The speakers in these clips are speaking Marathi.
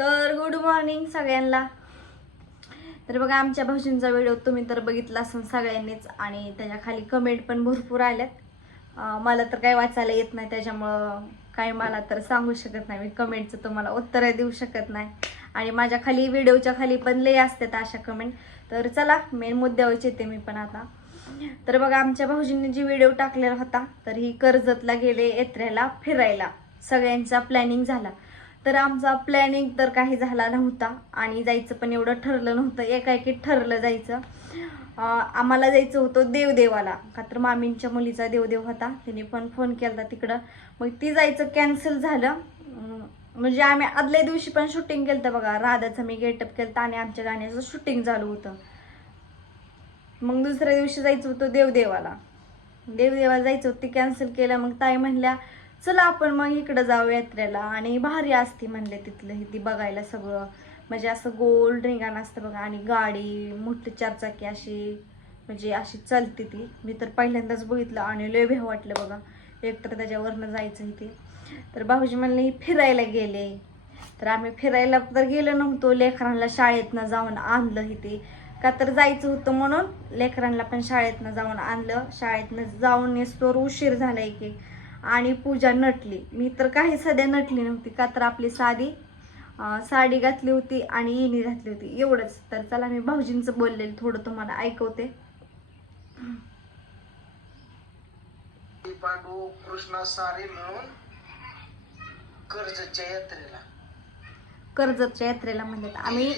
तर गुड मॉर्निंग सगळ्यांना. तर बघा आमच्या भाऊजींचा व्हिडिओ तुम्ही तर बघितला असेल सगळ्यांनीच आणि त्याच्याखाली कमेंट पण भरपूर आल्यात. मला तर काही वाचायला येत नाही त्याच्यामुळं काही मला तर सांगू शकत नाही मी. कमेंटचं तुम्हाला उत्तर देऊ शकत नाही. आणि माझ्या खाली व्हिडिओच्या खाली पण लय असतात अशा कमेंट तर चला मेन मुद्द्यावरच येते मी पण आता. तर बघा आमच्या भाऊजींनी जी व्हिडिओ टाकलेला होता तर ही कर्जतला गेले यात्रेला फिरायला. सगळ्यांचा प्लॅनिंग झाला. तर आमचा प्लॅनिंग तर काही झाला नव्हता आणि जायचं पण एवढं ठरलं नव्हतं. एकाएकी ठरलं जायचं. आम्हाला जायचं होतं देवदेवाला. का तर मामींच्या मुलीचा देवदेव होता. तिने पण फोन केला तिकडं. मग ती जायचं कॅन्सल झालं. म्हणजे आम्ही आदल्या दिवशी पण शूटिंग केलं होतं बघा. राधाचं मी गेटअप केलं आणि आमच्या गाण्याचं शूटिंग चालू होतं. मग दुसऱ्या दिवशी जायचं होतं देवदेवाला. देवदेवाला जायचं होतं. ते कॅन्सल केलं. मग ताई म्हणल्या चला आपण मग इकडं जाऊ यात्रेला. आणि भारी असती म्हणले तिथलं हे ती बघायला सगळं. म्हणजे असं गोल रिंगाण असतं बघा आणि गाडी मोठी चारचाकी अशी म्हणजे अशी चालते ती. मी तर पहिल्यांदाच बघितलं आणि लय भेव वाटलं बघा. एकतर त्याच्यावरनं जायचं इथे. तर भाऊजी म्हणले "हे फिरायला गेले. तर आम्ही फिरायला तर गेलो नव्हतो लेकरांना शाळेतनं जाऊन आणलं इथे. का तर जायचं होतं म्हणून लेकरांना पण शाळेतनं जाऊन आणलं. शाळेतनं जाऊन नेसतोर उशीर झाला एक एक आणि पूजा नटली. मी तर काही सध्या नटली नव्हती. का तर आपली साधी साडी घातली होती आणि इनी घातली होती. एवढंच. तर चला मी भाऊजींचं बोललेलं थोडं तुम्हाला ऐकवते. पांडू कृष्णा सारे मिळून कर्जतच्या यात्रेला. कर्जतच्या यात्रेला म्हणतात. आम्ही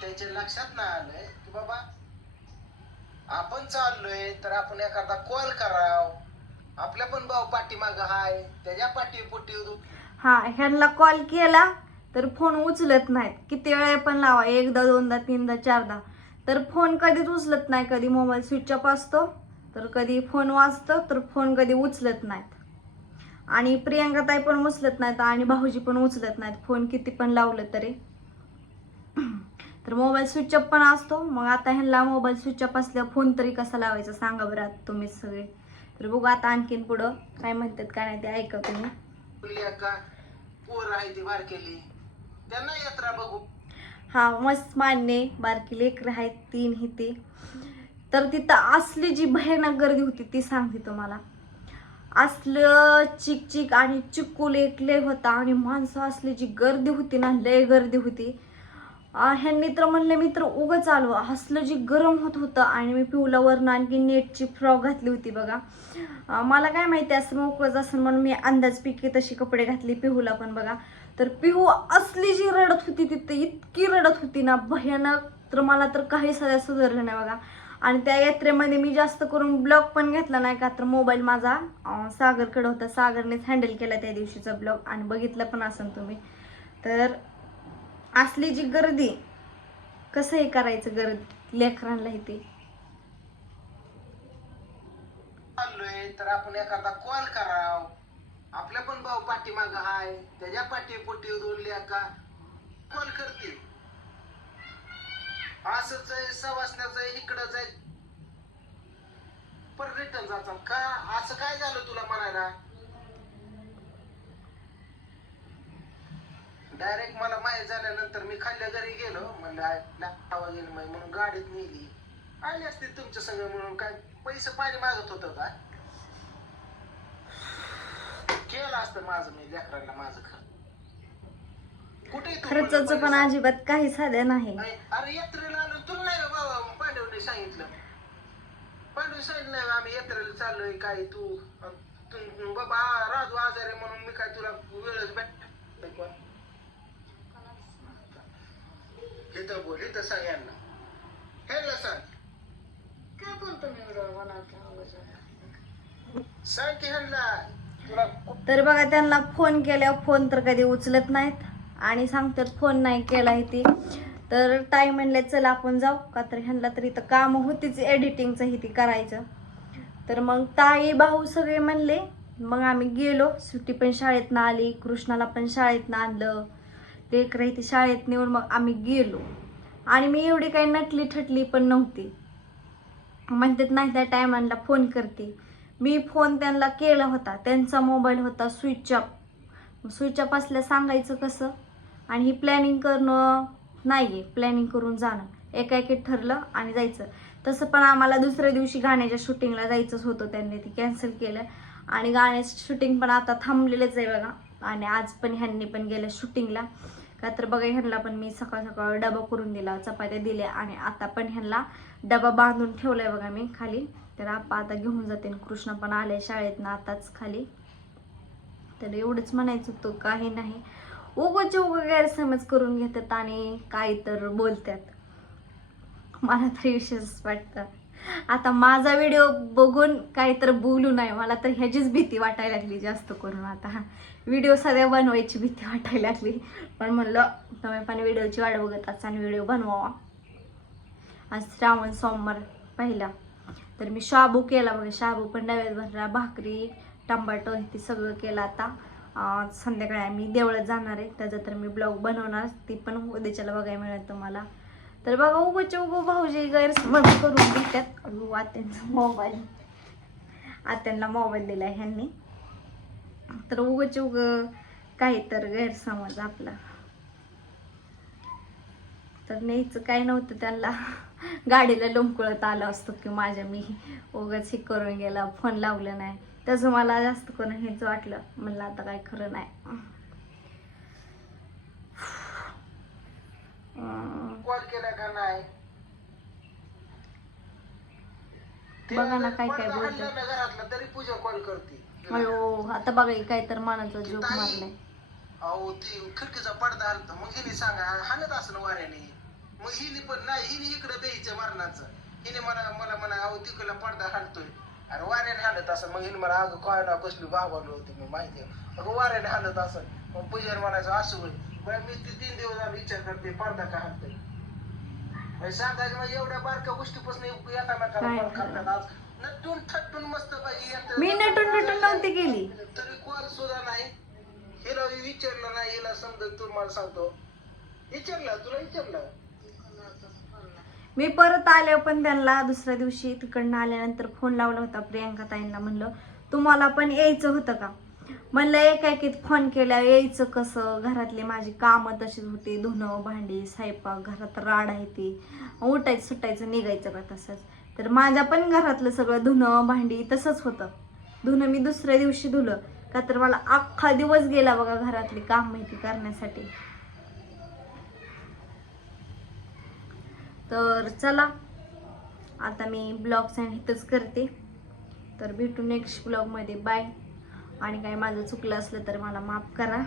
त्याच्या लक्षात नाही आलंय की बाबा आपण चाललोय तर आपण एखादा कॉल कराव. आपल्या पण भाऊ पाठीमाग हाय त्याच्या पाठी पोटी हा ह्यांना कॉल केला तर फोन उचलत नाहीत. किती वेळ पण लावा एकदा दोनदा तीनदा चारदा. तर फोन कधीच उचलत नाही कधी मोबाईल स्विच ऑफ असतो तर कधी फोन वाचतो तर फोन कधी उचलत नाहीत. आणि प्रियंकाताई पण उचलत नाहीत आणि भाऊजी पण उचलत नाहीत. फोन किती पण लावलं तरी. तर मोबाईल स्विच ऑफ पण असतो. मग आता ह्यांना मोबाईल स्विच ऑफ असल्यावर फोन तरी कसा लावायचा? सांगा बरं तुम्ही तुम्हीच सगळे. तर बघू आता आणखीन पुढं काय म्हणतात काय नाही ते ऐका तुम्ही. हा मस्त मान्य बारकी लेकर आहेत तीन ही ते. तर तिथं असली जी भयानक गर्दी होती ती सांगते तुम्हाला. असलं चिक चिक आणि चिक्कू एक लय होता आणि माणसं असली जी गर्दी होती ना लय गर्दी होती. ह्यांनी तर म्हणले मी तर आलो. हसलं जी गरम होत होतं आणि मी पिवलावरनं आणखी नेटची फ्रॉक घातली होती बघा. मला काय माहिती असं मोकळंच असं म्हणून मी अंदाज पिके तशी कपडे घातले पिहूला पण बघा. तर पिहू असली जी रडत होती तिथे इतकी रडत होती ना भयानक. तर मला तर काही सध्या सुधारलं नाही बघा. आणि त्या यात्रेमध्ये मी जास्त करून ब्लॉग पण घेतला नाही का तर मोबाईल माझा सागरकडे होता. सागरनेच हँडल केला त्या दिवशीचा ब्लॉग आणि बघितलं पण असेल तुम्ही. तर असली जी गर्दी कसं हे करायचं गर्दी? लेकरांना ते. चाललोय तर आपण एखादा कॉल कराव. आपल्या पण भाऊ पाठीमाग हाय. त्याच्या पाठी पोटी दोन का कॉल करतील. असंच आहे सवासण्याचं आहे इकडंच आहे. रिटर्न जातात का? असं काय झालं तुला म्हणायला? डायरेक्ट मला माहीत झाल्यानंतर मी खाल्ल्या घरी गेलो. म्हणलं माहिती म्हणून गाडीत नेली. आली असते तुमच्या संग म्हणून काय पैसे पाणी मागत होतं का? केलं असतं माझं मी लेकरांना माझं खर कुठे खर्चाचं पण अजिबात काही साध्या नाही. अरे यात्रेला आलो. तुला नाही बाबा पांडवने सांगितलं? पांडव सांगितलं नाही आम्ही यात्रेला चाललोय काय तू? बाबा राजू आजारी म्हणून मी काय तुला वेळच भेट हे तर बोल इथं सांग यांना ह्यांना सांग सांग की ह्यांना. तुला तर बघा त्यांना फोन केल्यावर फोन तर कधी उचलत नाहीत. आणि सांगतात फोन नाही केला ती. तर ताई म्हणले चला आपण जाऊ. का तर ह्यांना तर इथं काम होतीच एडिटिंगचं ही ती करायचं. तर मग ताई भाऊ सगळे म्हणले मग आम्ही गेलो. सुट्टी पण शाळेतनं आली कृष्णाला पण शाळेतनं आणलं. लेकरं इथे शाळेत नेऊन मग आम्ही गेलो. आणि मी एवढी काही नटली ठटली पण नव्हती. म्हणतात नाही त्या टायमाला फोन करते. मी फोन त्यांना केला होता. त्यांचा मोबाईल होता स्विच ऑफ. स्विच ऑफ असल्या सांगायचं कसं? आणि ही प्लॅनिंग करणं नाही आहे प्लॅनिंग करून जाणं. एका एकीत ठरलं आणि जायचं. तसं पण आम्हाला दुसऱ्या दिवशी गाण्याच्या शूटिंगला जायचंच होतं. त्यांनी ती कॅन्सल केलं. आणि गाण्याचं शूटिंग पण आता थांबलेलंच आहे बघा. आणि आज पण ह्यांनी पण गेलं शूटिंगला. का तर बघा ह्यांना पण मी सकाळ सकाळ डबा करून दिला चपात्या दिल्या आणि आता पण ह्यांना डबा बांधून ठेवलाय बघा मी खाली. तर आपा आता घेऊन जाते कृष्ण पण आले शाळेतनं आताच खाली. तर एवढंच म्हणायचं होतं काही नाही. उगोचे उग गैरसमज करून घेतात आणि काही तर बोलतात. मला तरी विशेष वाटतं. आता माझा व्हिडिओ बघून काही तर बोलू नये मला तर ह्याचीच भीती वाटायला लागली जास्त करून आता. व्हिडिओ सध्या बनवायची भीती वाटायला लागली. पण म्हणलं तुम्ही पण व्हिडिओची वाट बघत असाल व्हिडिओ बनवावा. आज श्रावण सोमवार पहिला. तर मी शाबू केला बघा शाबू पण नव्यात भरला भाकरी टमाटो ते सगळं केलं आता. संध्याकाळी आम्ही देवळात जाणार आहे. त्याचा तर मी ब्लॉग बनवणार ती पण उद्याच्याला बघायला मिळेल तुम्हाला. तर बघा उगोच्या उगो भाऊजी गैरसमज करून घेतात आत्यांचा मोबाईल आत्यांना मोबाईल दिला आहे ह्यांनी. तर उगच उग काही तर गैरसमज आपला. तर न्यायचं काय नव्हतं त्यांना. गाडीला लोंबकळत आलं असतं की माझ्या मी उगाच हे करून गेला फोन लावलं नाही. तसं मला जास्त करून हेच वाटलं. म्हणलं आता काय खरं नाही. बघा ना काय काय घरातला तरी पूजा कॉल करते. अयो आता बघा काय तर मनाचा जोक मारलाय. अहो ती खिडकीचा पडदा हलतो. मग हिने सांगा हालत असं वाऱ्याने. मग हिने पण नाही हिने इकडे द्यायचं मरणाचं. हिने मला मला म्हणा अहो तिकडला पडदा हलतोय. अरे वाऱ्याने हालत असं मग हिने मला अगं काय ना कसली भावाली होती मी माहिती. अगं वाऱ्याने हालत असं मग पूजारी म्हणायचं असं होईल बरं मी ती तीन दिवस झाले विचार करते पडदा का हलतोय? सांगायचं म्हणजे एवढ्या बारक्या गोष्टीपासून एकामेकाला करतात आज. नटून थट्टून मस्त पाहिजे येतं. मी नटून नटून नव्हती गेली तरी कॉल सुद्धा नाही. हिला विचारलं नाही हिला समजा तू मला सांगतो. विचारला तुला विचारलं? मी परत आले पण त्यांना दुसऱ्या दिवशी तिकडनं आल्यानंतर फोन लावला होता प्रियांका ताईंना म्हणलं तुम्हाला पण यायचं होतं का? म्हणलं एकाएकीत फोन केल्या यायचं कसं? घरातली माझी कामं तशीच होती धुणं भांडी स्वयंपाक घरात राड आहे ती. उठायचं सुटायचं निघायचं का तसंच? तर माझ्या पण घरातलं सगळं धुणं भांडी तसंच होतं. धुणं मी दुसऱ्या दिवशी धुलं. का तर मला अख्खा दिवस गेला बघा घरातली काम माहिती करण्यासाठी. तर चला आता मी ब्लॉग सँड इथंच करते. तर भेटू नेक्स्ट ब्लॉगमध्ये. बाय आणि काय माझं चुकलं असलं तर मला माफ करा.